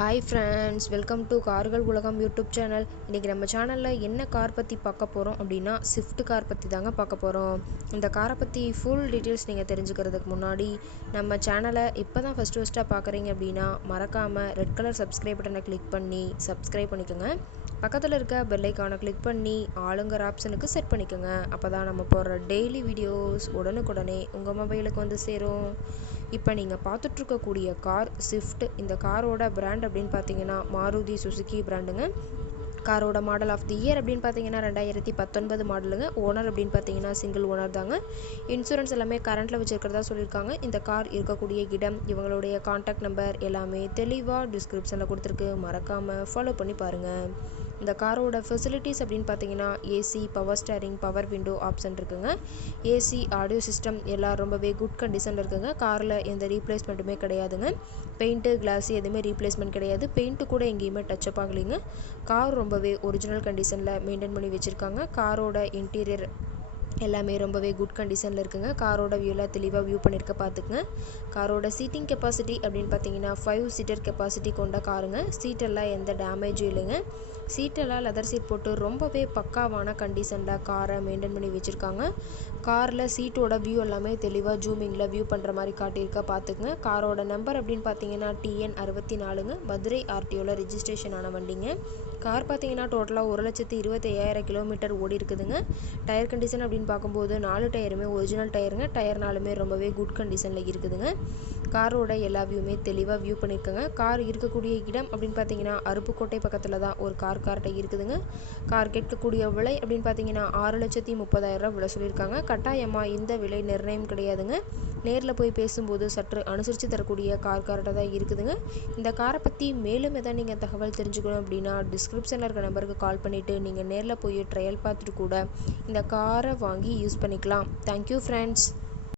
Hi friends, welcome to கார்கள் உலகம் YouTube channel. இன்றைக்கி நம்ம சேனலில் என்ன கார் பற்றி பார்க்க போகிறோம் அப்படின்னா ஸ்விஃப்ட் கார் பற்றி தாங்க பார்க்க போகிறோம். இந்த காரை பற்றி ஃபுல் டீட்டெயில்ஸ் நீங்கள் தெரிஞ்சுக்கிறதுக்கு முன்னாடி நம்ம சேனலை இப்போ தான் ஃபஸ்ட்டாக பார்க்குறீங்க அப்படின்னா மறக்காமல் ரெட் கலர் சப்ஸ்கிரைப் பட்டனை கிளிக் பண்ணி சப்ஸ்கிரைப் பண்ணிக்கோங்க. பக்கத்தில் இருக்க பெல் ஐக்கானை கிளிக் பண்ணி ஆளுங்கிற ஆப்ஷனுக்கு செட் பண்ணிக்கோங்க. அப்போ தான் நம்ம போடுற டெய்லி வீடியோஸ் உடனுக்குடனே உங்கள் மொபைலுக்கு வந்து சேரும். இப்போ நீங்கள் பார்த்துட்ருக்கக்கூடிய கார் ஸ்விஃப்ட். இந்த காரோட பிராண்ட் அப்படின்னு பார்த்தீங்கன்னா மாருதி சுசுகி பிராண்டுங்க. காரோட மாடல் ஆஃப் தி இயர் அப்படின்னு பார்த்தீங்கன்னா 2019 மாடலுங்க. ஓனர் அப்படின்னு பார்த்தீங்கன்னா சிங்கிள் ஓனர் தாங்க. இன்சூரன்ஸ் எல்லாமே கரண்ட்டில் வச்சுருக்கிறதா சொல்லியிருக்காங்க. இந்த கார் இருக்கக்கூடிய இடம், இவங்களுடைய கான்டாக்ட் நம்பர் எல்லாமே தெளிவாக டிஸ்கிரிப்ஷனில் கொடுத்துருக்கு. மறக்காமல் ஃபாலோ பண்ணி பாருங்கள். இந்த காரோட ஃபெசிலிட்டிஸ் அப்படின்னு பார்த்தீங்கன்னா AC, power steering, power window option இருக்குங்க. ஏசி, ஆடியோ சிஸ்டம் எல்லாம் ரொம்பவே குட் கண்டிஷனில் இருக்குங்க. காரில் எந்த ரீப்ளேஸ்மெண்ட்டுமே கிடையாதுங்க. பெயிண்ட்டு, கிளாஸு எதுவுமே ரீப்ளேஸ்மெண்ட் கிடையாது. பெயிண்ட்டு கூட எங்கேயுமே டச்சப் ஆகலைங்க. கார் ரொம்பவே ஒரிஜினல் கண்டிஷனில் மெயின்டைன் பண்ணி வச்சுருக்காங்க. காரோட இன்டீரியர் எல்லாமே ரொம்பவே குட் கண்டிஷனில் இருக்குங்க. காரோட வியூவில் தெளிவாக வியூ பண்ணியிருக்க பார்த்துக்குங்க. காரோட சீட்டிங் கெப்பாசிட்டி அப்படின்னு பார்த்தீங்கன்னா 5 சீட்டர் கெப்பாசிட்டி கொண்ட காருங்க. சீட்டெல்லாம் எந்த டேமேஜும் இல்லைங்க. சீட்டெல்லாம் லெதர் சீட் போட்டு ரொம்பவே பக்காவான கண்டிஷனில் காரை மெயின்டைன் பண்ணி வச்சுருக்காங்க. காரில் சீட்டோட வியூ எல்லாமே தெளிவாக ஜூமிங்கில் வியூ பண்ணுற மாதிரி காட்டியிருக்க பார்த்துக்குங்க. காரோட நம்பர் அப்படின்னு பார்த்தீங்கன்னா TN 64ங்க. மதுரை RTOவில் ரிஜிஸ்ட்ரேஷன் ஆன வண்டிங்க. கார் பார்த்தீங்கன்னா டோட்டலாக 1,25,000 கிலோமீட்டர் ஓடி இருக்குதுங்க. டயர் கண்டிஷன் அப்படின்னு பார்க்கும்போது 4 டயருமே ஒரிஜினல் டயருங்க. டயர் நாலுமே ரொம்பவே குட் கண்டிஷனில் இருக்குதுங்க. காரோட எல்லா வியூமே தெளிவாக வியூ பண்ணியிருக்கேங்க. கார் இருக்கக்கூடிய இடம் அப்படின்னு பார்த்தீங்கன்னா அருப்புக்கோட்டை பக்கத்தில் தான் ஒரு கார்ட்டை இருக்குதுங்க. கார் கேட்கக்கூடிய விலை அப்படின்னு பார்த்தீங்கன்னா 6,30,000 விலை சொல்லியிருக்காங்க. கட்டாயமாக இந்த விலை நிர்ணயம் கிடையாதுங்க. நேரில் போய் பேசும்போது சற்று அனுசரித்து தரக்கூடிய கார்ட்டை தான் இருக்குதுங்க. இந்த காரை பற்றி மேலும் எதாவது நீங்கள் தகவல் தெரிஞ்சுக்கணும் அப்படின்னா டிஸ்கிரிப்ஷனில் இருக்க நம்பருக்கு கால் பண்ணிவிட்டு நீங்கள் நேரில் போய் ட்ரையல் பார்த்துட்டு கூட இந்த காரை வாங்கி யூஸ் பண்ணிக்கலாம். Thank you friends.